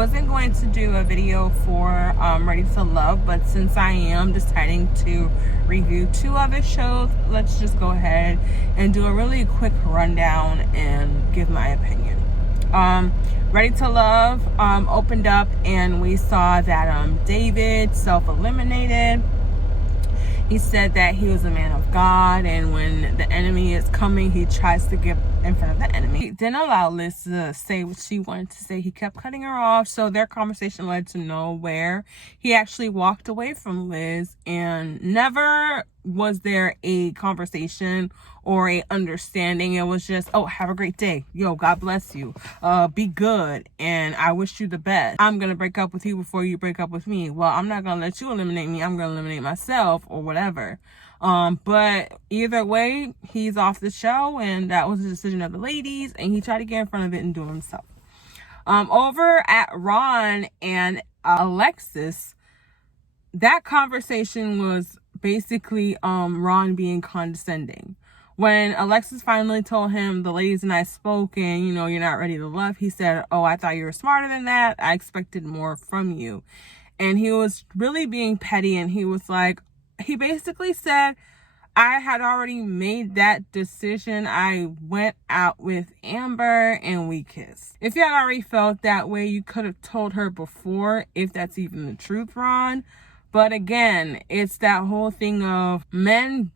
wasn't going to do a video for Ready to Love, but since I am deciding to review 2 other shows, let's just go ahead and do a really quick rundown and give my opinion. Ready to Love opened up, and we saw that David self-eliminated. He said that he was a man of God, and when the enemy is coming, he tries to get in front of the enemy. He didn't allow Liz to say what she wanted to say. He kept cutting her off, so their conversation led to nowhere. He actually walked away from Liz, and never was there a conversation or a understanding. It was just, oh, have a great day. Yo, God bless you. Be good, and I wish you the best. I'm gonna break up with you before you break up with me. Well, I'm not gonna let you eliminate me. I'm gonna eliminate myself, or whatever. But either way, he's off the show, and that was the decision of the ladies, and he tried to get in front of it and do it himself. Over at Ron and Alexis, that conversation was basically Ron being condescending. When Alexis finally told him, the ladies and I spoke, and you're not ready to love, he said, oh, I thought you were smarter than that. I expected more from you. And he was really being petty, and he was like, he basically said, I had already made that decision. I went out with Amber and we kissed. If you had already felt that way, you could have told her before, if that's even the truth, Ron. But again, it's that whole thing of men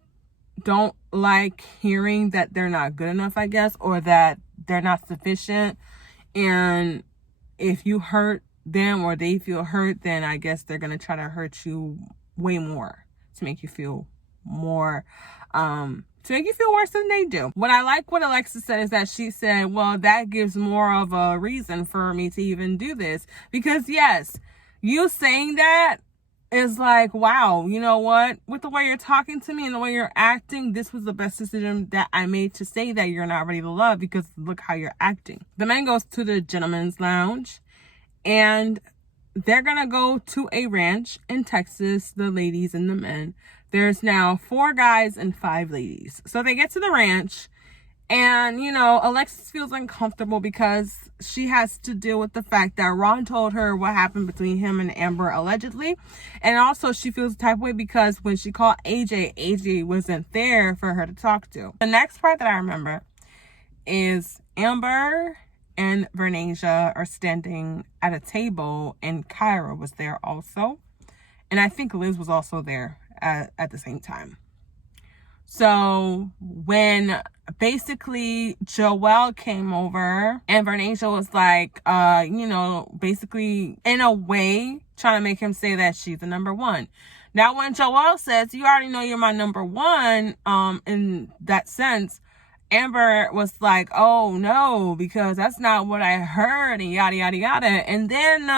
don't like hearing that they're not good enough, I guess, or that they're not sufficient. And if you hurt them or they feel hurt, then I guess they're going to try to hurt you way more to make you feel more, to make you feel worse than they do. What I like what Alexis said is that she said, well, that gives more of a reason for me to even do this. Because yes, you saying that is like, wow, you know what? With the way you're talking to me and the way you're acting, this was the best decision that I made to say that you're not ready to love, because look how you're acting. The man goes to the gentleman's lounge, and they're gonna go to a ranch in Texas, the ladies and the men. There's now 4 guys and 5 ladies. So they get to the ranch, and Alexis feels uncomfortable because she has to deal with the fact that Ron told her what happened between him and Amber allegedly. And also she feels the type of way because when she called AJ wasn't there for her to talk to. The next part that I remember is Amber and Vernasia are standing at a table, and Kyra was there also. And I think Liz was also there at the same time. So when basically Joelle came over, and Vernasia was like, basically in a way trying to make him say that she's the number one. Now, when Joelle says, you already know you're my number one, in that sense, Amber was like, oh no, because that's not what I heard, and yada, yada, yada. And then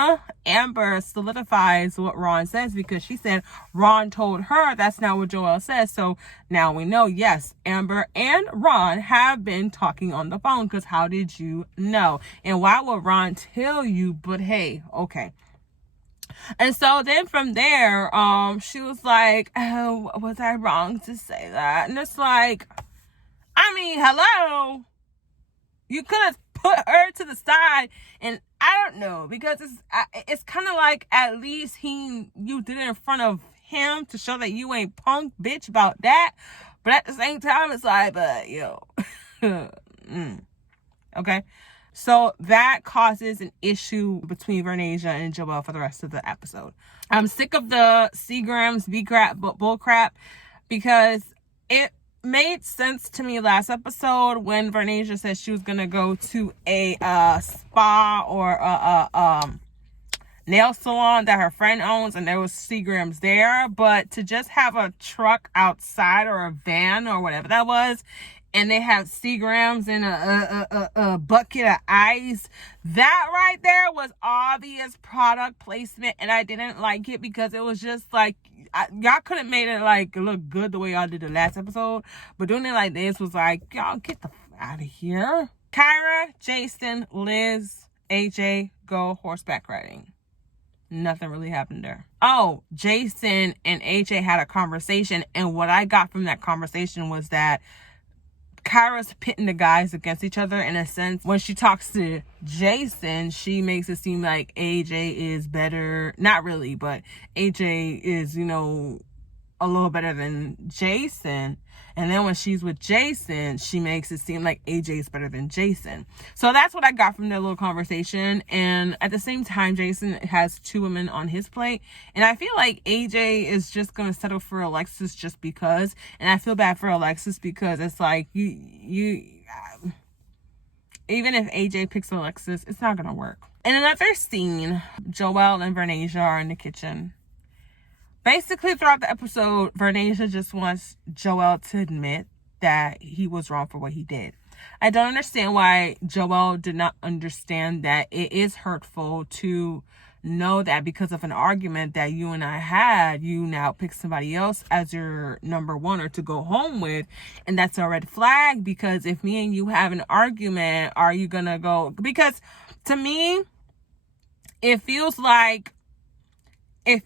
Amber solidifies what Ron says, because she said Ron told her that's not what Joelle says. So now we know, yes, Amber and Ron have been talking on the phone, because how did you know? And why would Ron tell you? But hey, okay. And so then from there, she was like, oh, was I wrong to say that? And it's like, I mean, hello, you could have put her to the side, and I don't know, because it's kind of like, at least you did it in front of him to show that you ain't punk bitch about that. But at the same time, it's like, but yo, okay. So that causes an issue between Vernasia and Joelle for the rest of the episode. I'm sick of the Seagrams, B-crap, bull crap, because it made sense to me last episode when Vernasia said she was gonna go to a spa or a nail salon that her friend owns, and there was Seagrams there. But to just have a truck outside, or a van or whatever that was, and they have Seagrams in a bucket of ice, that right there was obvious product placement, and I didn't like it, because it was just like, y'all could have made it like look good the way y'all did the last episode, but doing it like this was like, y'all get the f out of here. Kyra, Jason, Liz, AJ go horseback riding. Nothing really happened there. Oh, Jason and AJ had a conversation, and what I got from that conversation was that Kyra's pitting the guys against each other in a sense. When she talks to Jason, she makes it seem like AJ is better. Not really, but AJ is, you know, a little better than Jason. And then when she's with Jason, she makes it seem like AJ is better than Jason. So that's what I got from their little conversation. And at the same time, Jason has 2 women on his plate. And I feel like AJ is just going to settle for Alexis just because. And I feel bad for Alexis because it's like, even if AJ picks Alexis, it's not going to work. In another scene, Joelle and Vernasia are in the kitchen. Basically, throughout the episode, Vernasia just wants Joelle to admit that he was wrong for what he did. I don't understand why Joelle did not understand that it is hurtful to know that because of an argument that you and I had, you now pick somebody else as your number one or to go home with. And that's a red flag, because if me and you have an argument, are you going to go? Because to me, it feels like if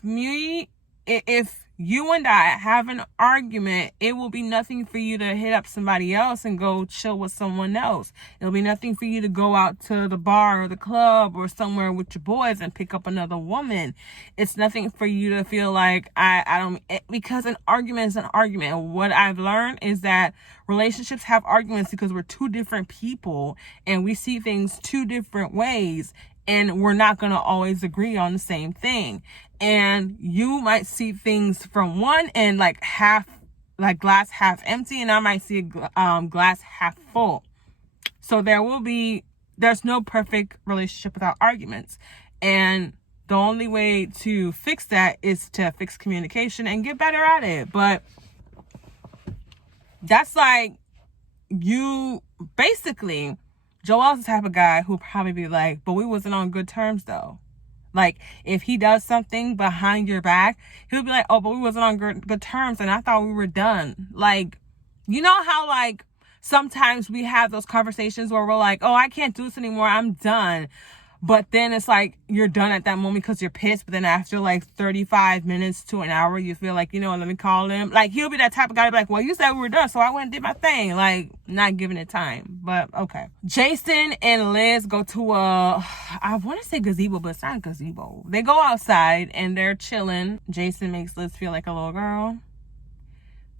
you and I have an argument, it will be nothing for you to hit up somebody else and go chill with someone else. It'll be nothing for you to go out to the bar or the club or somewhere with your boys and pick up another woman. It's nothing for you to feel like because an argument is an argument. What I've learned is that relationships have arguments because we're 2 different people and we see things 2 different ways. And we're not going to always agree on the same thing. And you might see things from one end, like glass half empty, and I might see glass half full. So there's no perfect relationship without arguments. And the only way to fix that is to fix communication and get better at it. But that's like, Joel's the type of guy who'll probably be like, but we wasn't on good terms though. Like, if he does something behind your back, he'll be like, oh, but we wasn't on good terms and I thought we were done. Like, you know how like sometimes we have those conversations where we're like, oh, I can't do this anymore, I'm done. But then it's like you're done at that moment because you're pissed. But then after like 35 minutes to an hour, you feel like, you know, let me call him. Like, he'll be that type of guy to be like, well, you said we were done, so I went and did my thing. Like, not giving it time. But okay. Jason and Liz go to I want to say gazebo, but it's not a gazebo. They go outside and they're chilling. Jason makes Liz feel like a little girl.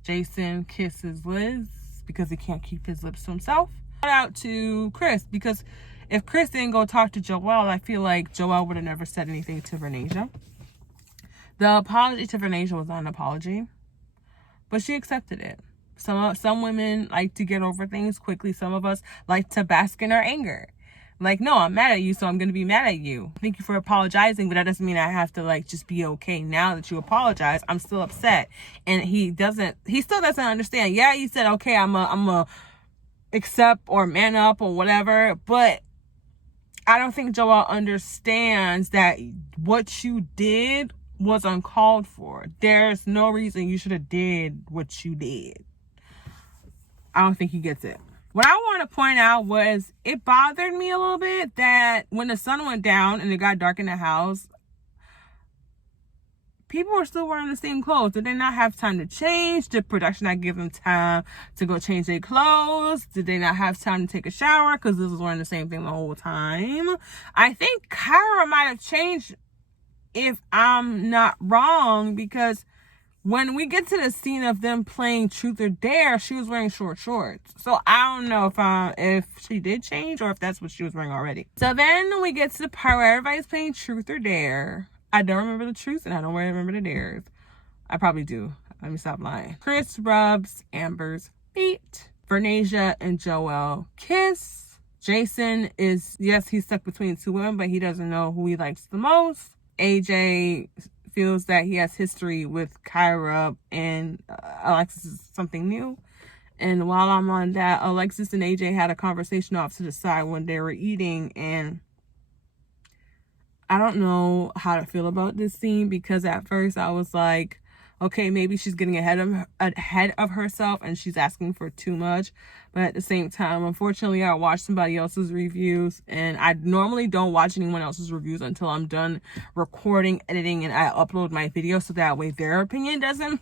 Jason kisses Liz because he can't keep his lips to himself. Shout out to Chris, because if Chris didn't go talk to Joelle, I feel like Joelle would have never said anything to Vernasia. The apology to Vernasia was not an apology, but she accepted it. Some women like to get over things quickly. Some of us like to bask in our anger. Like, no, I'm mad at you, so I'm going to be mad at you. Thank you for apologizing, but that doesn't mean I have to like just be okay now that you apologize. I'm still upset. And he still doesn't understand. Yeah, you said, okay, I'm a accept or man up or whatever, but I don't think Joelle understands that what you did was uncalled for. There's no reason you should have did what you did. I don't think he gets it. What I want to point out was it bothered me a little bit that when the sun went down and it got dark in the house, people were still wearing the same clothes. Did they not have time to change? Did production not give them time to go change their clothes? Did they not have time to take a shower? Because this was wearing the same thing the whole time. I think Kyra might have changed, if I'm not wrong, because when we get to the scene of them playing Truth or Dare, she was wearing short shorts. So I don't know if she did change or if that's what she was wearing already. So then we get to the part where everybody's playing Truth or Dare. I don't remember the truth and I don't remember the dares. I probably do. Let me stop lying. Chris rubs Amber's feet. Vernasia and Joelle kiss. Jason is, yes, he's stuck between 2 women, but he doesn't know who he likes the most. AJ feels that he has history with Kyra and Alexis is something new. And while I'm on that, Alexis and AJ had a conversation off to the side when they were eating, and I don't know how to feel about this scene, because at first I was like, okay, maybe she's getting ahead of herself and she's asking for too much. But at the same time, unfortunately, I watched somebody else's reviews, and I normally don't watch anyone else's reviews until I'm done recording, editing, and I upload my video, so that way their opinion doesn't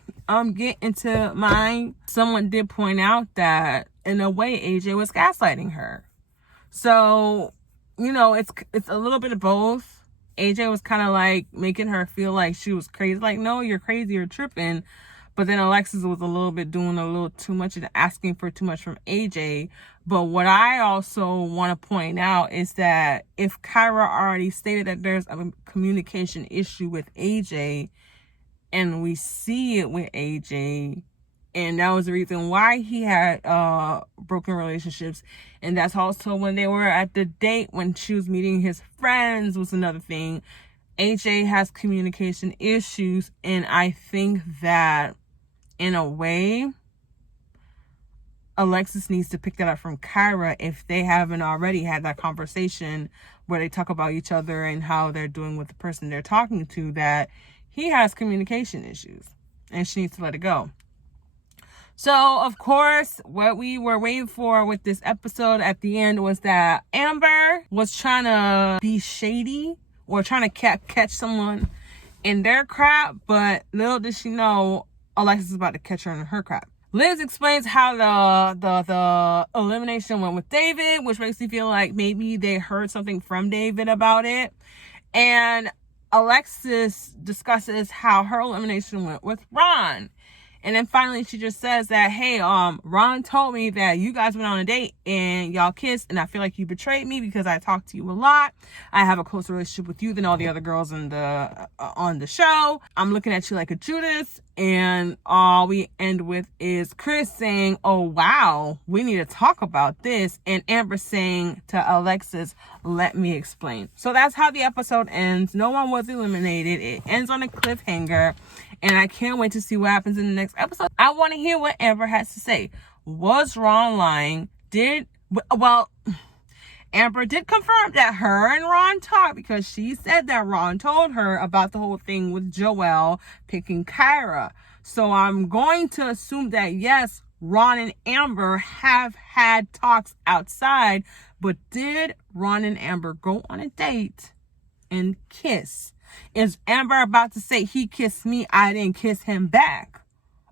get into mine. Someone did point out that in a way, AJ was gaslighting her. So, you know, it's a little bit of both. AJ was kind of like making her feel like she was crazy. Like, no, you're crazy, you're tripping. But then Alexis was a little bit doing a little too much and asking for too much from AJ. But what I also want to point out is that if Kyra already stated that there's a communication issue with AJ, and we see it with AJ, and that was the reason why he had broken relationships, and that's also when they were at the date when she was meeting his friends was another thing. AJ has communication issues, and I think that in a way, Alexis needs to pick that up from Kyra if they haven't already had that conversation where they talk about each other and how they're doing with the person they're talking to, that he has communication issues and she needs to let it go. So, of course, what we were waiting for with this episode at the end was that Amber was trying to be shady or trying to catch someone in their crap, but little did she know Alexis is about to catch her in her crap. Liz explains how the elimination went with David, which makes me feel like maybe they heard something from David about it. And Alexis discusses how her elimination went with Ron. And then finally she just says that, hey, Ron told me that you guys went on a date and y'all kissed, and I feel like you betrayed me because I talk to you a lot. I have a closer relationship with you than all the other girls in on the show. I'm looking at you like a Judas. And all we end with is Chris saying, oh, wow, we need to talk about this. And Amber saying to Alexis, let me explain. So that's how the episode ends. No one was eliminated. It ends on a cliffhanger. And I can't wait to see what happens in the next episode. I want to hear what Amber has to say. Was Ron lying? Amber did confirm that her and Ron talked, because she said that Ron told her about the whole thing with Joelle picking Kyra. So I'm going to assume that, yes, Ron and Amber have had talks outside, but did Ron and Amber go on a date and kiss? Is Amber about to say, he kissed me, I didn't kiss him back?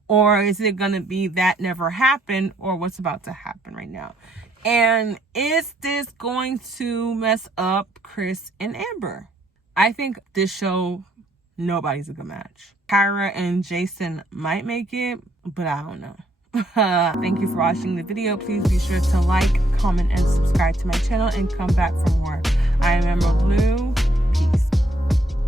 Or is it going to be that never happened, or what's about to happen right now? And is this going to mess up Chris and Amber? I think this show, nobody's a good match. Kyra and Jason might make it, but I don't know. Thank you for watching the video. Please be sure to like, comment, and subscribe to my channel and come back for more. I am Emerald Louu.